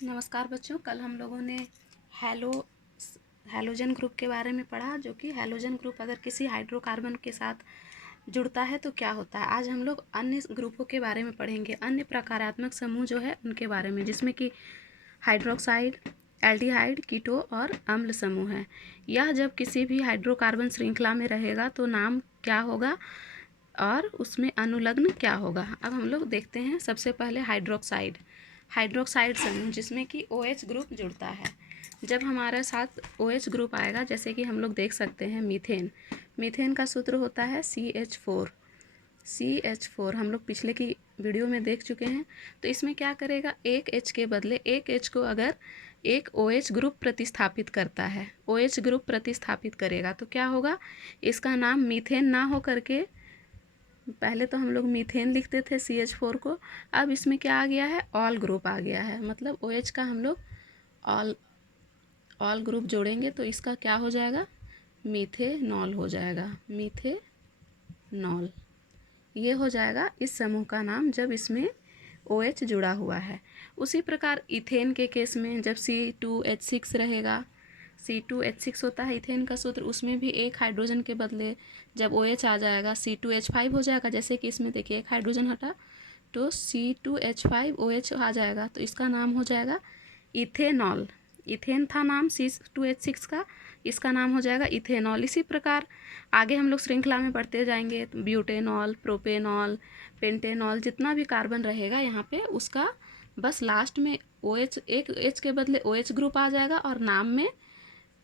नमस्कार बच्चों, कल हम लोगों ने हैलो हैलोजन ग्रुप के बारे में पढ़ा, जो कि हैलोजन ग्रुप अगर किसी हाइड्रोकार्बन के साथ जुड़ता है तो क्या होता है। आज हम लोग अन्य ग्रुपों के बारे में पढ़ेंगे, अन्य प्रकारात्मक समूह जो है उनके बारे में, जिसमें कि हाइड्रोक्साइड, एल्डिहाइड, कीटो और अम्ल समूह है। यह जब किसी भी हाइड्रोकार्बन श्रृंखला में रहेगा तो नाम क्या होगा और उसमें अनुलग्न क्या होगा। अब हम लोग देखते हैं। सबसे पहले हाइड्रोक्साइड समूह, जिसमें कि OH ग्रुप जुड़ता है। जब हमारे साथ OH ग्रुप आएगा, जैसे कि हम लोग देख सकते हैं मीथेन का सूत्र होता है CH4 हम लोग पिछले की वीडियो में देख चुके हैं। तो इसमें क्या करेगा, एक H के बदले एक H को अगर एक OH ग्रुप प्रतिस्थापित करता है, OH ग्रुप प्रतिस्थापित करेगा तो क्या होगा, इसका नाम मीथेन ना हो करके, पहले तो हम लोग मीथेन लिखते थे CH4 को, अब इसमें क्या आ गया है, ऑल ग्रुप आ गया है। मतलब OH का हम लोग ऑल ग्रुप जोड़ेंगे तो इसका क्या हो जाएगा, मीथेनॉल हो जाएगा। मीथेनॉल ये हो जाएगा इस समूह का नाम, जब इसमें OH जुड़ा हुआ है। उसी प्रकार इथेन के केस में जब C2H6 रहेगा, C2H6 होता है इथेन का सूत्र, उसमें भी एक हाइड्रोजन के बदले जब OH आ जाएगा C2H5 हो जाएगा। जैसे कि इसमें देखिए एक हाइड्रोजन हटा तो C2H5 OH आ जाएगा, तो इसका नाम हो जाएगा इथेनॉल। इथेन था नाम C2H6 का, इसका नाम हो जाएगा इथेनॉल। इसी प्रकार आगे हम लोग श्रृंखला में बढ़ते जाएंगे, तो ब्यूटेनॉल, प्रोपेनॉल, पेंटेनॉल, जितना भी कार्बन रहेगा यहाँ पे उसका बस लास्ट में OH, एक H के बदले OH ग्रुप आ जाएगा और नाम में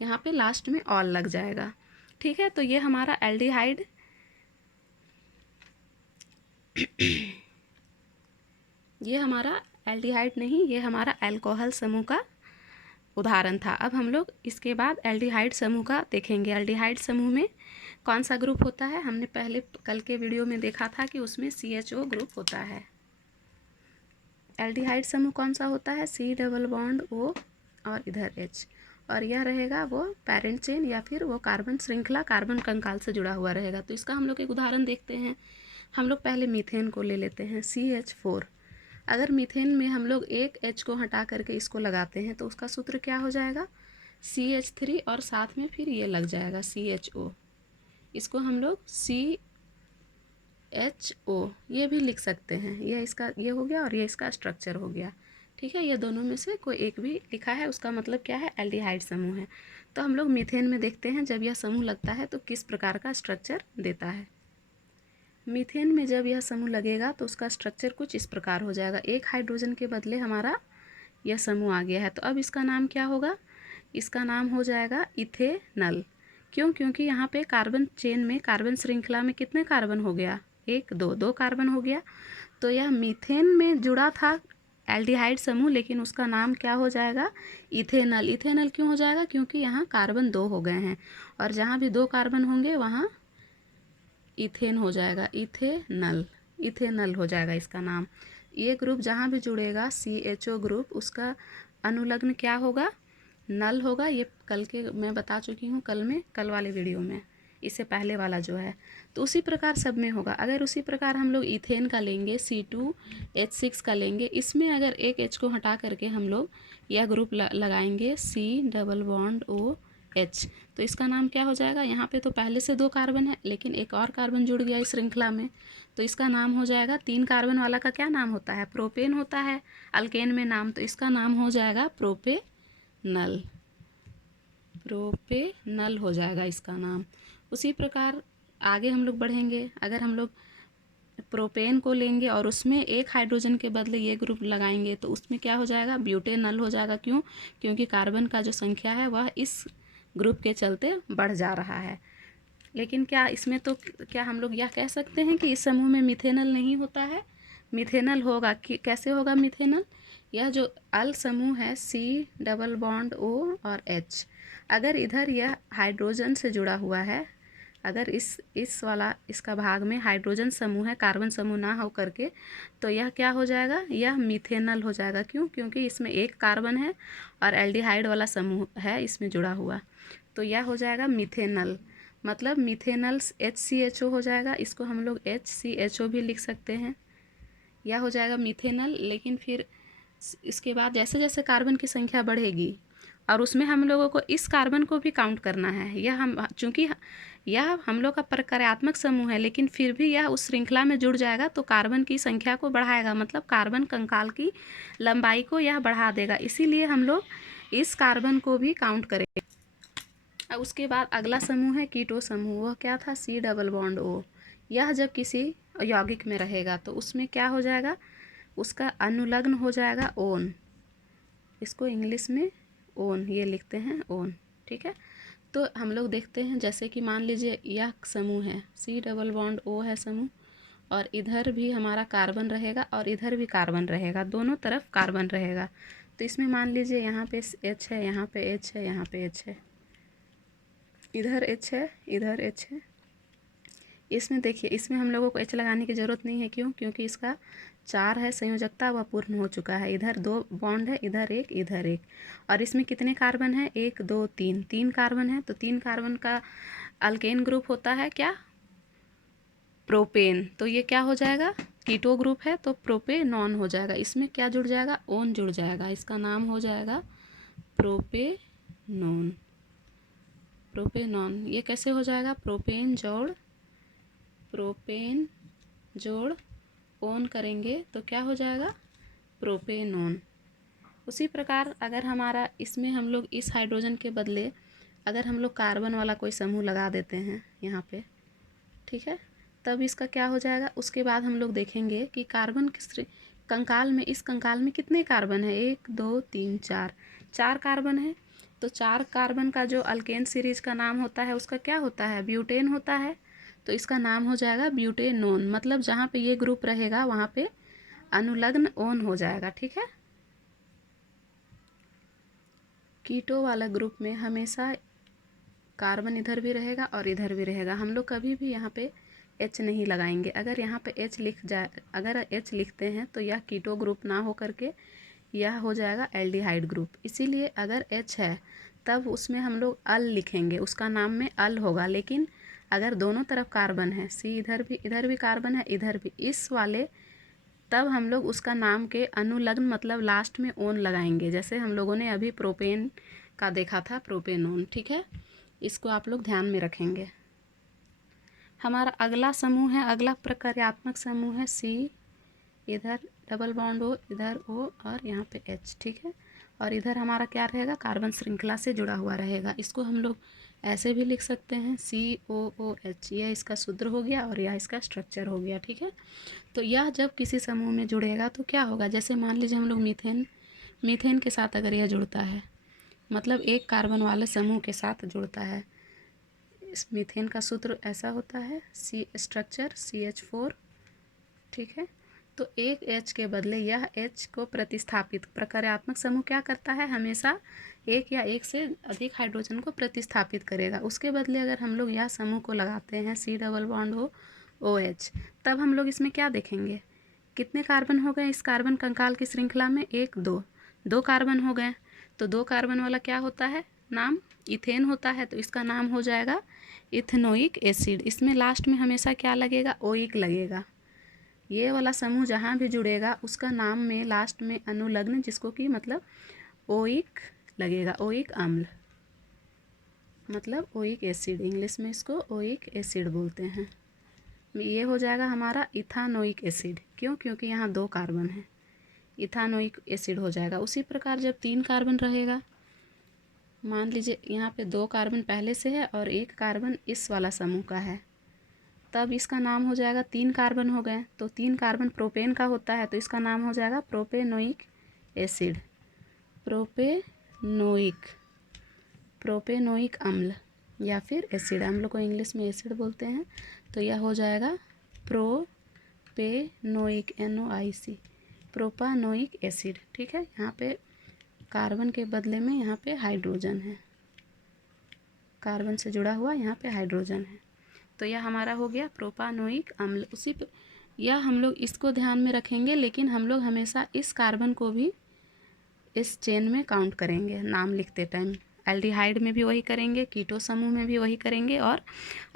यहाँ पे लास्ट में ऑल लग जाएगा। ठीक है, तो ये हमारा एल्डिहाइड नहीं, ये हमारा अल्कोहल समूह का उदाहरण था। अब हम लोग इसके बाद एल्डिहाइड समूह का देखेंगे। एल्डिहाइड समूह में कौन सा ग्रुप होता है, हमने पहले कल के वीडियो में देखा था कि उसमें CHO ग्रुप होता है। एल्डिहाइड समूह कौन सा होता है, C डबल बॉन्ड O और इधर H, और यह रहेगा वो पेरेंट चेन या फिर वो कार्बन श्रृंखला कार्बन कंकाल से जुड़ा हुआ रहेगा। तो इसका हम लोग एक उदाहरण देखते हैं। हम लोग पहले मीथेन को ले लेते हैं, CH4। अगर मीथेन में हम लोग एक H को हटा करके इसको लगाते हैं तो उसका सूत्र क्या हो जाएगा, CH3 और साथ में फिर ये लग जाएगा CHO। इसको हम लोग CHO ये भी लिख सकते हैं। ये इसका ये हो गया और ये इसका स्ट्रक्चर हो गया। ठीक है, ये दोनों में से कोई एक भी लिखा है, उसका मतलब क्या है, एल्डिहाइड समूह है। तो हम लोग मीथेन में देखते हैं जब यह समूह लगता है तो किस प्रकार का स्ट्रक्चर देता है। मीथेन में जब यह समूह लगेगा तो उसका स्ट्रक्चर कुछ इस प्रकार हो जाएगा। एक हाइड्रोजन के बदले हमारा यह समूह आ गया है, तो अब इसका नाम क्या होगा, इसका नाम हो जाएगा इथेनल। क्यों, क्योंकि यहाँ पे कार्बन चेन में, कार्बन श्रृंखला में कितने कार्बन हो गया, एक दो कार्बन हो गया। तो यह मीथेन में जुड़ा था एल्डिहाइड समूह, लेकिन उसका नाम क्या हो जाएगा, इथेनल। इथेनल क्यों हो जाएगा, क्योंकि यहाँ कार्बन 2 हो गए हैं और जहाँ भी 2 कार्बन होंगे वहाँ इथेन हो जाएगा, इथेनल हो जाएगा इसका नाम। ये ग्रुप जहाँ भी जुड़ेगा CHO ग्रुप, उसका अनुलग्न क्या होगा, नल होगा। ये कल के मैं बता चुकी हूँ, कल वाले वीडियो में, इससे पहले वाला जो है। तो उसी प्रकार सब में होगा। अगर उसी प्रकार हम लोग इथेन का लेंगे, C2H6 का लेंगे, इसमें अगर एक H को हटा करके हम लोग यह ग्रुप लगाएंगे C डबल बॉन्ड OH, तो इसका नाम क्या हो जाएगा, यहाँ पे तो पहले से 2 कार्बन है लेकिन एक और कार्बन जुड़ गया इस श्रृंखला में, तो इसका नाम हो जाएगा, 3 कार्बन वाला का क्या नाम होता है, प्रोपेन होता है अल्केन में नाम, तो इसका नाम हो जाएगा प्रोपेनल हो जाएगा इसका नाम। उसी प्रकार आगे हम लोग बढ़ेंगे। अगर हम लोग प्रोपेन को लेंगे और उसमें एक हाइड्रोजन के बदले ये ग्रुप लगाएंगे तो उसमें क्या हो जाएगा, ब्यूटेनल हो जाएगा। क्यों, क्योंकि कार्बन का जो संख्या है वह इस ग्रुप के चलते बढ़ जा रहा है। लेकिन क्या इसमें तो क्या हम लोग यह कह सकते हैं कि इस समूह में मिथेनल नहीं होता है, मिथेनल होगा। कि कैसे होगा मिथेनल, यह जो अल समूह है C डबल बॉन्ड O और H, अगर इधर यह हाइड्रोजन से जुड़ा हुआ है, अगर इस वाला इसका भाग में हाइड्रोजन समूह है, कार्बन समूह ना हो करके, तो यह क्या हो जाएगा, यह मिथेनल हो जाएगा। क्यों, क्योंकि इसमें एक कार्बन है और एल्डिहाइड वाला समूह है इसमें जुड़ा हुआ, तो यह हो जाएगा मिथेनल। मतलब मिथेनल HCHO हो जाएगा। इसको हम लोग HCHO भी लिख सकते हैं, यह हो जाएगा मिथेनल। लेकिन फिर इसके बाद जैसे जैसे कार्बन की संख्या बढ़ेगी और उसमें हम लोगों को इस कार्बन को भी काउंट करना है। यह हम चूँकि यह हम लोग का प्रकार्यात्मक समूह है, लेकिन फिर भी यह उस श्रृंखला में जुड़ जाएगा तो कार्बन की संख्या को बढ़ाएगा, मतलब कार्बन कंकाल की लंबाई को यह बढ़ा देगा। इसीलिए हम लोग इस कार्बन को भी काउंट करेंगे। अब उसके बाद अगला समूह है कीटो समूह। वह क्या था? C double bond O। यह जब किसी यौगिक में रहेगा तो उसमें क्या हो जाएगा? उसका अनुलग्न हो जाएगा ओन। इसको इंग्लिश में ओन ये लिखते हैं, ओन। ठीक है, तो हम लोग देखते हैं जैसे कि मान लीजिए यह समूह है, C डबल बॉन्ड O है समूह, और इधर भी हमारा कार्बन रहेगा और इधर भी कार्बन रहेगा, दोनों तरफ कार्बन रहेगा। तो इसमें मान लीजिए यहाँ पे H है, यहाँ पे H है, यहाँ पे H है, इधर H है, इधर H है। इसमें देखिए, इसमें हम लोगों को H लगाने की ज़रूरत नहीं है। क्यों? क्योंकि इसका 4 है संयोजकता, वह पूर्ण हो चुका है। इधर 2 बॉन्ड है, इधर एक, इधर एक। और इसमें कितने कार्बन है? 1 2 3, 3 कार्बन है। तो 3 कार्बन का अल्केन ग्रुप होता है क्या? प्रोपेन। तो ये क्या हो जाएगा? कीटो ग्रुप है तो प्रोपेनॉन हो जाएगा। इसमें क्या जुड़ जाएगा? ओन जुड़ जाएगा। इसका नाम हो जाएगा प्रोपेनॉन। प्रोपेनॉन ये कैसे हो जाएगा? प्रोपेन जोड़ ओन करेंगे तो क्या हो जाएगा? प्रोपेनॉन। उसी प्रकार अगर हमारा इसमें हम लोग इस हाइड्रोजन के बदले अगर हम लोग कार्बन वाला कोई समूह लगा देते हैं यहाँ पे, ठीक है, तब इसका क्या हो जाएगा? उसके बाद हम लोग देखेंगे कि कार्बन कंकाल में, इस कंकाल में कितने कार्बन है? 1 2 3 4, 4 कार्बन है। तो 4 कार्बन का जो अल्केन सीरीज का नाम होता है उसका क्या होता है? ब्यूटेन होता है। तो इसका नाम हो जाएगा ब्यूटेनोन। मतलब जहाँ पे ये ग्रुप रहेगा वहाँ पे अनुलग्न ओन हो जाएगा। ठीक है, कीटो वाला ग्रुप में हमेशा कार्बन इधर भी रहेगा और इधर भी रहेगा। हम लोग कभी भी यहाँ पे H नहीं लगाएंगे। अगर यहाँ पे H लिख जाए, अगर H लिखते हैं तो यह कीटो ग्रुप ना हो करके यह हो जाएगा एल्डिहाइड ग्रुप। इसीलिए अगर H है तब उसमें हम लोग अल लिखेंगे, उसका नाम में अल होगा। लेकिन अगर दोनों तरफ कार्बन है, C इधर भी कार्बन है, इधर भी, इस वाले, तब हम लोग उसका नाम के अनुलग्न मतलब लास्ट में ओन लगाएंगे। जैसे हम लोगों ने अभी प्रोपेन का देखा था, प्रोपेनोन। ठीक है, इसको आप लोग ध्यान में रखेंगे। हमारा अगला समूह है, अगला प्रकार्यात्मक समूह है C। इधर डबल बॉन्ड O, इधर O और यहाँ पे H। ठीक है, और इधर हमारा क्या रहेगा? कार्बन श्रृंखला से जुड़ा हुआ रहेगा। इसको हम लोग ऐसे भी लिख सकते हैं COOH। यह इसका सूत्र हो गया और यह इसका स्ट्रक्चर हो गया। ठीक है, तो यह जब किसी समूह में जुड़ेगा तो क्या होगा? जैसे मान लीजिए हम लोग मीथेन के साथ अगर यह जुड़ता है, मतलब एक कार्बन वाले समूह के साथ जुड़ता है, इस मीथेन का सूत्र ऐसा होता है, स्ट्रक्चर CH4। ठीक है, तो एक H के बदले यह H को प्रतिस्थापित, प्रकार्यात्मक समूह क्या करता है? हमेशा एक या एक से अधिक हाइड्रोजन को प्रतिस्थापित करेगा। उसके बदले अगर हम लोग यह समूह को लगाते हैं C double bond O OH, तब हम लोग इसमें क्या देखेंगे? कितने कार्बन हो गए इस कार्बन कंकाल की श्रृंखला में? 1 2, 2 कार्बन हो गए। तो 2 कार्बन वाला क्या होता है? नाम इथेन होता है। तो इसका नाम हो जाएगा इथेनोइक एसिड। इसमें लास्ट में हमेशा क्या लगेगा? ओइक लगेगा। ये वाला समूह जहाँ भी जुड़ेगा उसका नाम में लास्ट में अनुलग्न, जिसको कि मतलब ओइक लगेगा, ओइक अम्ल, मतलब ओइक एसिड। इंग्लिश में इसको ओइक एसिड बोलते हैं। ये हो जाएगा हमारा इथानोइक एसिड। क्यों? क्योंकि यहाँ 2 कार्बन है, इथानोइक एसिड हो जाएगा। उसी प्रकार जब 3 कार्बन रहेगा, मान लीजिए यहाँ पे 2 कार्बन पहले से है और 1 कार्बन इस वाला समूह का है, तब इसका नाम हो जाएगा, 3 कार्बन हो गए तो 3 कार्बन प्रोपेन का होता है तो इसका नाम हो जाएगा प्रोपेनोइक एसिड, प्रोपेनोइक अम्ल या फिर एसिड। अम्ल को इंग्लिश में एसिड बोलते हैं। तो यह हो जाएगा प्रोपेनोइक NOIC, प्रोपानोइक एसिड। ठीक है, यहाँ पे कार्बन के बदले में यहाँ पे हाइड्रोजन है, कार्बन से जुड़ा हुआ यहाँ पे हाइड्रोजन है। तो यह हमारा हो गया प्रोपानोइक अम्ल। यह हम लोग इसको ध्यान में रखेंगे, लेकिन हम लोग हमेशा इस कार्बन को भी इस चेन में काउंट करेंगे नाम लिखते टाइम। एल्डिहाइड में भी वही करेंगे, कीटो समूह में भी वही करेंगे और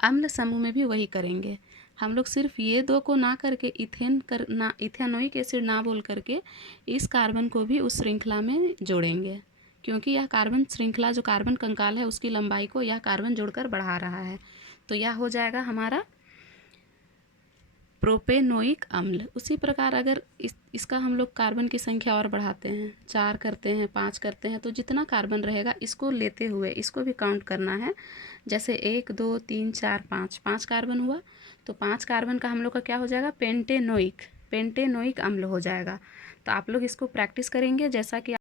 अम्ल समूह में भी वही करेंगे। हम लोग सिर्फ ये दो को ना करके इथेनोइक एसिड ना बोल करके इस कार्बन को भी उस श्रृंखला में जोड़ेंगे, क्योंकि यह कार्बन श्रृंखला जो कार्बन कंकाल है उसकी लंबाई को यह कार्बन जोड़कर बढ़ा रहा है। तो यह हो जाएगा हमारा प्रोपेनोइक अम्ल। उसी प्रकार अगर इसका हम लोग कार्बन की संख्या और बढ़ाते हैं, 4 करते हैं, 5 करते हैं, तो जितना कार्बन रहेगा इसको लेते हुए इसको भी काउंट करना है। जैसे 1 2 3 4 5 5 कार्बन हुआ, तो 5 कार्बन का हम लोग का क्या हो जाएगा, पेंटेनोइक अम्ल हो जाएगा। तो आप लोग इसको प्रैक्टिस करेंगे जैसा कि